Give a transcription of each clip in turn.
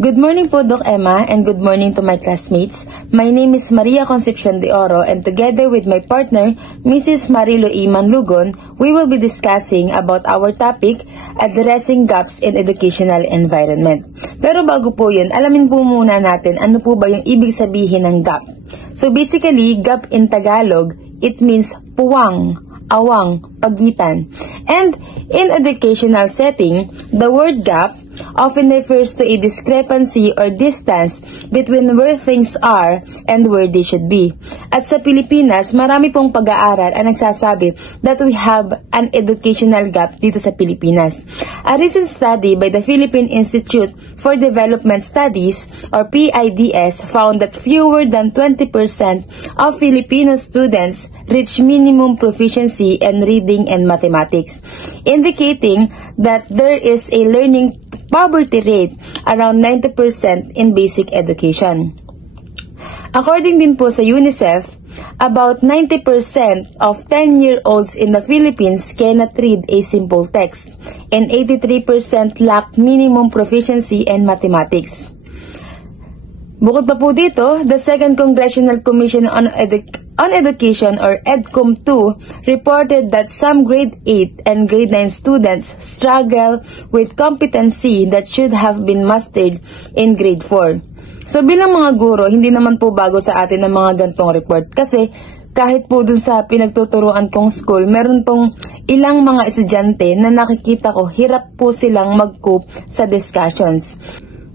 Good morning po, Doc Emma, and good morning to my classmates. My name is Maria Concepcion de Oro, and together with my partner, Mrs. Marilo E. Manlugon, we will be discussing about our topic, addressing gaps in educational environment. Pero bago po yun, alamin po muna natin ano po ba yung ibig sabihin ng gap. So basically, gap in Tagalog, it means puwang, awang, pagitan. And in educational setting, the word gap often refers to a discrepancy or distance between where things are and where they should be. At sa Pilipinas, marami pong pag-aaral ang nagsasabi that we have an educational gap dito sa Pilipinas. A recent study by the Philippine Institute for Development Studies or PIDS found that fewer than 20% of Filipino students reach minimum proficiency in reading and mathematics, indicating that there is a learning poverty rate around 90% in basic education. According din po sa UNICEF, about 90% of 10-year-olds in the Philippines cannot read a simple text, and 83% lack minimum proficiency in mathematics. Bukod pa po dito, the Second Congressional Commission on Education or EDCOM 2 reported that some grade 8 and grade 9 students struggle with competency that should have been mastered in grade 4. So bilang mga guro, hindi naman po bago sa atin ang mga gantong report kasi kahit po dun sa pinagtuturuan kong school, meron pong ilang mga estudyante na nakikita ko hirap po silang mag-cope sa discussions.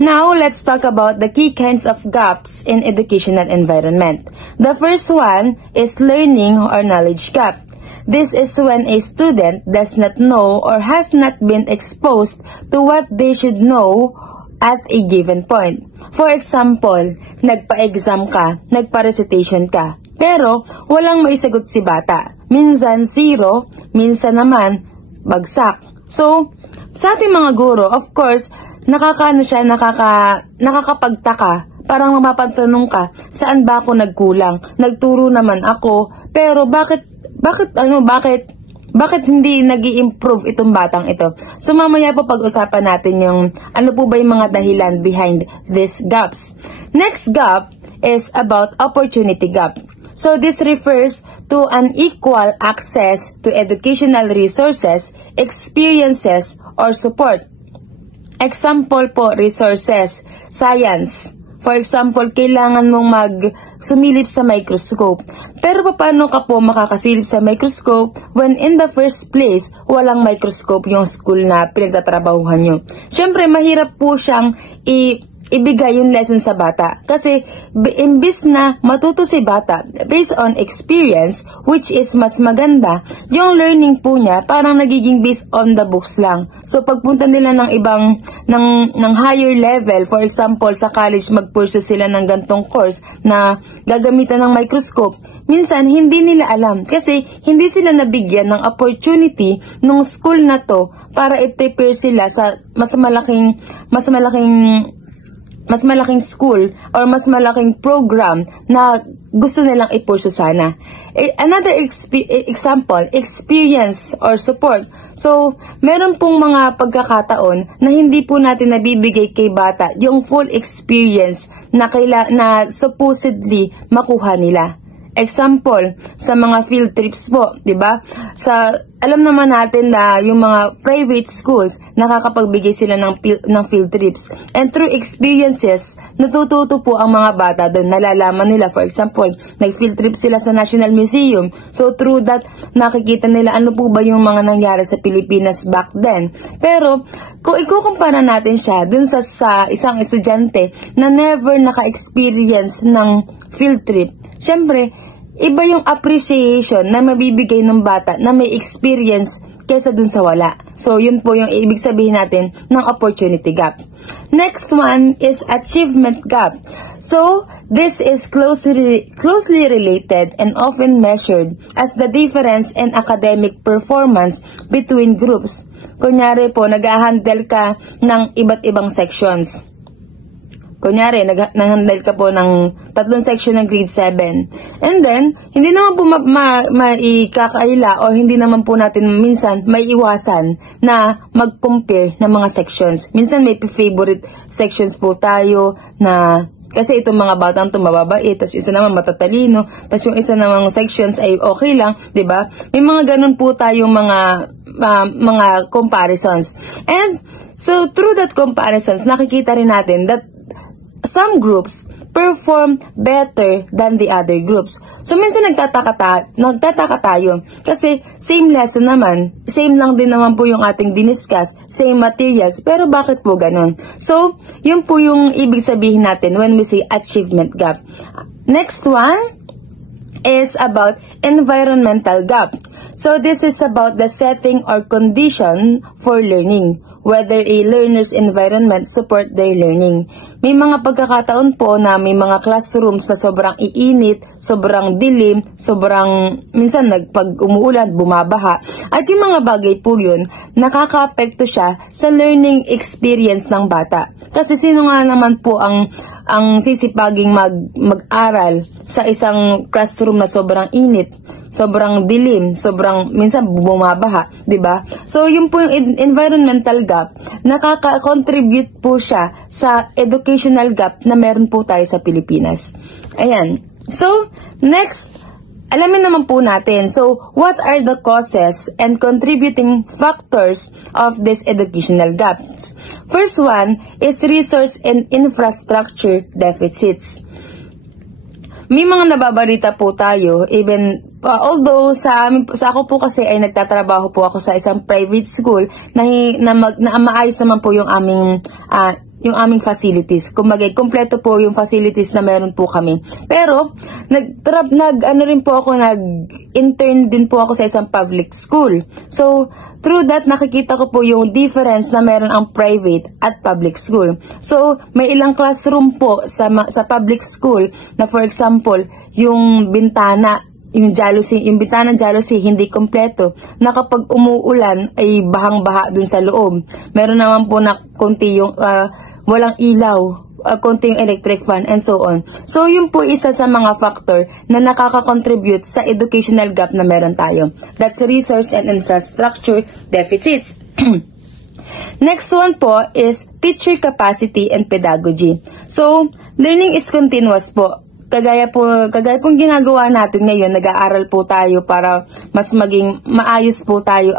Now, let's talk about the key kinds of gaps in educational environment. The first one is learning or knowledge gap. This is when a student does not know or has not been exposed to what they should know at a given point. For example, nagpa-exam ka, nagpa-recitation ka, pero walang maisagot si bata. Minsan 0, minsan naman bagsak. So, sa ating mga guro, of course, nakakapagtaka, parang mapapatanong ka, saan ba ako nagkulang? Nagturo naman ako, pero bakit hindi nag-i-improve itong batang ito? So mamaya po pag-usapan natin yung ano po ba yung mga dahilan behind these gaps. Next gap is about opportunity gap. So this refers to unequal access to educational resources, experiences, or support. Example po, resources, science. For example, kailangan mong sumilip sa microscope. Pero paano ka po makakasilip sa microscope when in the first place, walang microscope yung school na pinagtatrabahuhan nyo? Siyempre, mahirap po siyang ibigay yung lesson sa bata. Kasi, imbis na matuto si bata based on experience, which is mas maganda, yung learning po niya parang nagiging based on the books lang. So, pagpunta nila ng ng higher level, for example, sa college, mag-pursue sila ng gantong course na gagamitan ng microscope, minsan, hindi nila alam kasi hindi sila nabigyan ng opportunity nung school na to para i-prepare sila sa mas malaking school or mas malaking program na gusto nilang i-pursue sana. Another example, experience or support. So, meron pong mga pagkakataon na hindi po natin nabibigay kay bata yung full experience na supposedly makuha nila. Example, sa mga field trips po, 'di ba? Alam naman natin na yung mga private schools nakakapagbigay sila ng field trips. And through experiences, natututo po ang mga bata doon. Nalalaman nila, for example, nag-field trip sila sa National Museum. So through that, nakikita nila ano po ba yung mga nangyari sa Pilipinas back then. Pero kung ikukumpara natin siya dun sa isang estudyante na never naka-experience ng field trip, syempre, iba yung appreciation na mabibigay ng bata na may experience kesa dun sa wala. So, yun po yung ibig sabihin natin ng opportunity gap. Next one is achievement gap. So, this is closely related and often measured as the difference in academic performance between groups. Kunyari po, nag-handle ka ng iba't ibang sections. Kunyari, nag-handle ka po ng 3 section ng grade 7. And then, hindi naman po maikakaila o hindi naman po natin minsan maiiwasan na mag-compare ng mga sections. Minsan may favorite sections po tayo na kasi itong mga batang ito mababait, tapos isa naman matatalino, tapos yung isa namang sections ay okay lang, 'di ba? May mga ganun po tayong mga comparisons. And so through that comparisons, nakikita rin natin that some groups perform better than the other groups. So minsan nagtataka tayo kasi same lesson naman, same lang din naman po yung ating diniscuss, same materials, pero bakit po ganun? So yun po yung ibig sabihin natin when we say achievement gap. Next one is about environmental gap. So this is about the setting or condition for learning, whether a learner's environment support their learning. May mga pagkakataon po na may mga classrooms na sobrang iinit, sobrang dilim, sobrang minsan pag umuulan, bumabaha. At yung mga bagay po yun, nakaka-apekto siya sa learning experience ng bata. Kasi sino nga naman po ang sisipaging mag-aral sa isang classroom na sobrang init, sobrang dilim, sobrang minsan bumabaha, 'di ba? So yung po yung environmental gap, nakaka-contribute po siya sa educational gap na meron po tayo sa Pilipinas. Ayan. So next, alamin naman po natin. So what are the causes and contributing factors of this educational gaps? First one is resource and infrastructure deficits. May mga nababalita po tayo, even although sa ako po kasi ay nagtatrabaho po ako sa isang private school na maayos naman po yung aming facilities. Kumbaga, kompleto po yung facilities na meron po kami. Pero nag-intern din po ako sa isang public school. So through that, nakikita ko po yung difference na meron ang private at public school. So, may ilang classroom po sa public school na for example, yung bintana, yung bintana jalousie hindi kompleto, na kapag umuulan ay bahang-baha dun sa loob. Meron naman po na konti yung walang ilaw, konting electric fan, and so on. So, yun po isa sa mga factor na nakaka-contribute sa educational gap na meron tayo. That's resource and infrastructure deficits. Next one po is teacher capacity and pedagogy. So, learning is continuous po. Kagaya pong ginagawa natin ngayon, nag-aaral po tayo para mas maging maayos po tayo.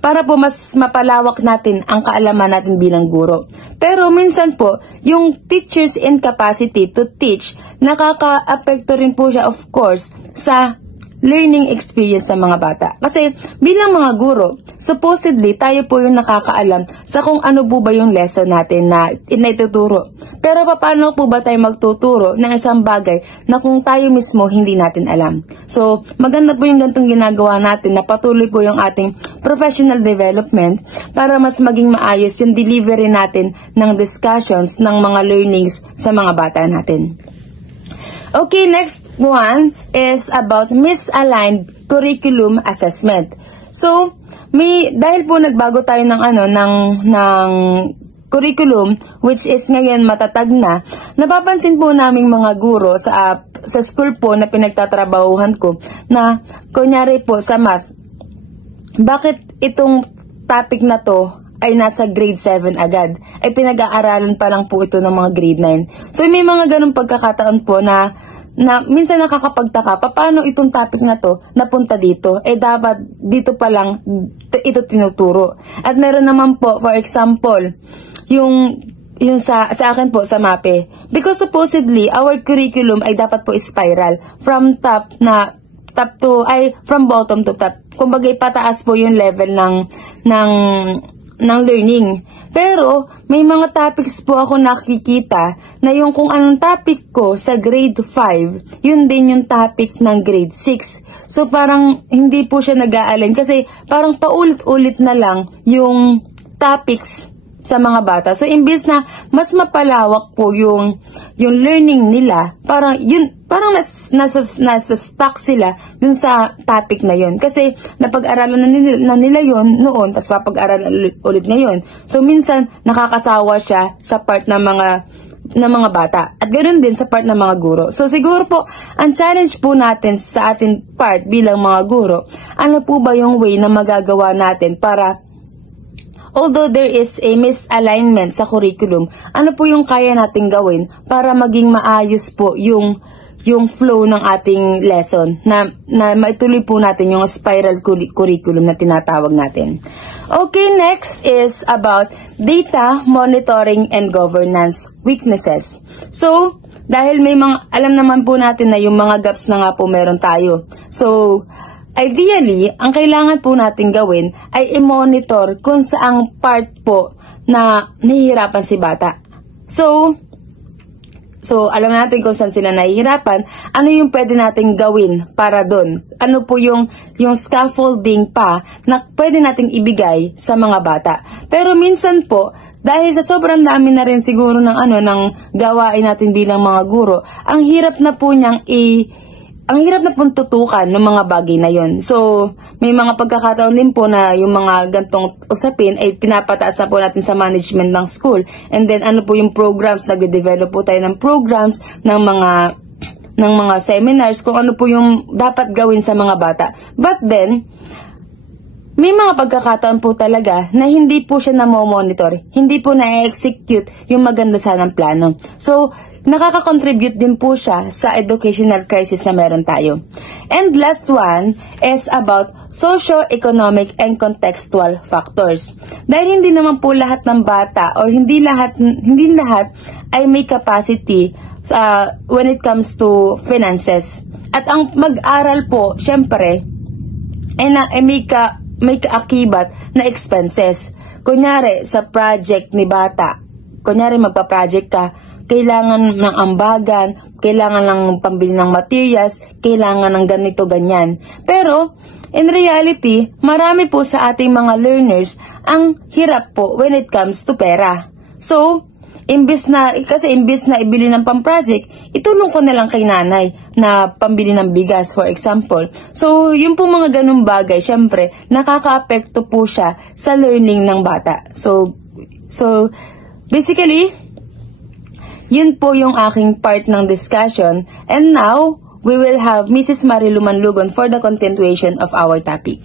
Para po mas mapalawak natin ang kaalaman natin bilang guro. Pero minsan po, yung teacher's incapacity to teach, nakaka-apekto rin po siya of course sa learning experience ng mga bata. Kasi bilang mga guro, supposedly tayo po yung nakakaalam sa kung ano po ba yung lesson natin na ituturo. Pero paano po ba tayo magtuturo ng isang bagay na kung tayo mismo hindi natin alam? So, maganda po yung ganitong ginagawa natin na patuloy po yung ating professional development para mas maging maayos yung delivery natin ng discussions ng mga learnings sa mga bata natin. Okay, next one is about misaligned curriculum assessment. So, dahil po nagbago tayo ng curriculum, which is ngayon matatag na, napapansin po naming mga guro sa school po na pinagtatrabahuhan ko na, kunyari po sa math, bakit itong topic na to ay nasa grade 7 agad? Ay pinag-aaralan pa lang po ito ng mga grade 9. So may mga ganung pagkakataon po na minsan nakakapagtaka, paano itong topic na to napunta dito? Dapat dito pa lang ito tinuturo. At meron naman po, for example, yung sa akin po sa MAPE. Because supposedly, our curriculum ay dapat po spiral. From bottom to top. Kumbaga, pataas po yung level ng learning. Pero, may mga topics po ako nakikita na yung kung anong topic ko sa grade 5, yun din yung topic ng grade 6. So, parang hindi po siya nag-aalin kasi parang paulit-ulit na lang yung topics sa mga bata. So, imbis na mas mapalawak po yung learning nila, parang nasa stuck sila dun sa topic na yun. Kasi, napag-aralan na nila yun noon, tapos papag-aralan ulit ngayon. So, minsan, nakakasawa siya sa part ng mga bata. At ganoon din sa part ng mga guro. So, siguro po, ang challenge po natin sa ating part bilang mga guro, ano po ba yung way na magagawa natin para although there is a misalignment sa curriculum, ano po yung kaya nating gawin para maging maayos po yung flow ng ating lesson na maituloy po natin yung spiral curriculum na tinatawag natin. Okay, next is about data monitoring and governance weaknesses. So, dahil may alam naman po natin na yung mga gaps na nga po meron tayo. So, ideally, ang kailangan po natin gawin ay i-monitor kung saang part po na nahihirapan si bata. So, alam natin kung saan sila nahihirapan, ano yung pwede natin gawin para doon? Ano po yung scaffolding pa na pwede nating ibigay sa mga bata? Pero minsan po, dahil sa sobrang dami na rin siguro ng gawain natin bilang mga guro, ang hirap na pong tutukan ng mga bagay na yon. So, may mga pagkakataon din po na yung mga gantong usapin ay pinapataas na po natin sa management ng school. And then, ano po yung programs, nag-develop po tayo ng programs, ng mga seminars, kung ano po yung dapat gawin sa mga bata. But then, may mga pagkakataon po talaga na hindi po siya na-monitor, hindi po na-execute yung maganda sanang plano. So, nakaka-contribute din po siya sa educational crisis na meron tayo. And last one is about socio-economic and contextual factors. Dahil hindi naman po lahat ng bata or hindi lahat ay may capacity when it comes to finances. At ang mag-aral po, syempre, may kaakibat na expenses. Kunyari, sa project ni bata, kunyari magpa-project ka, kailangan ng ambagan, kailangan ng pambili ng materials, kailangan ng ganito, ganyan. Pero, in reality, marami po sa ating mga learners ang hirap po when it comes to pera. So, imbis na ibili ng pang-project, itulong ko na lang kay nanay na pambili ng bigas, for example. So, yung po mga ganung bagay, syempre, nakaka-apekto po siya sa learning ng bata. So basically, yun po yung aking part ng discussion. And now, we will have Mrs. Marilu Manlugon for the continuation of our topic.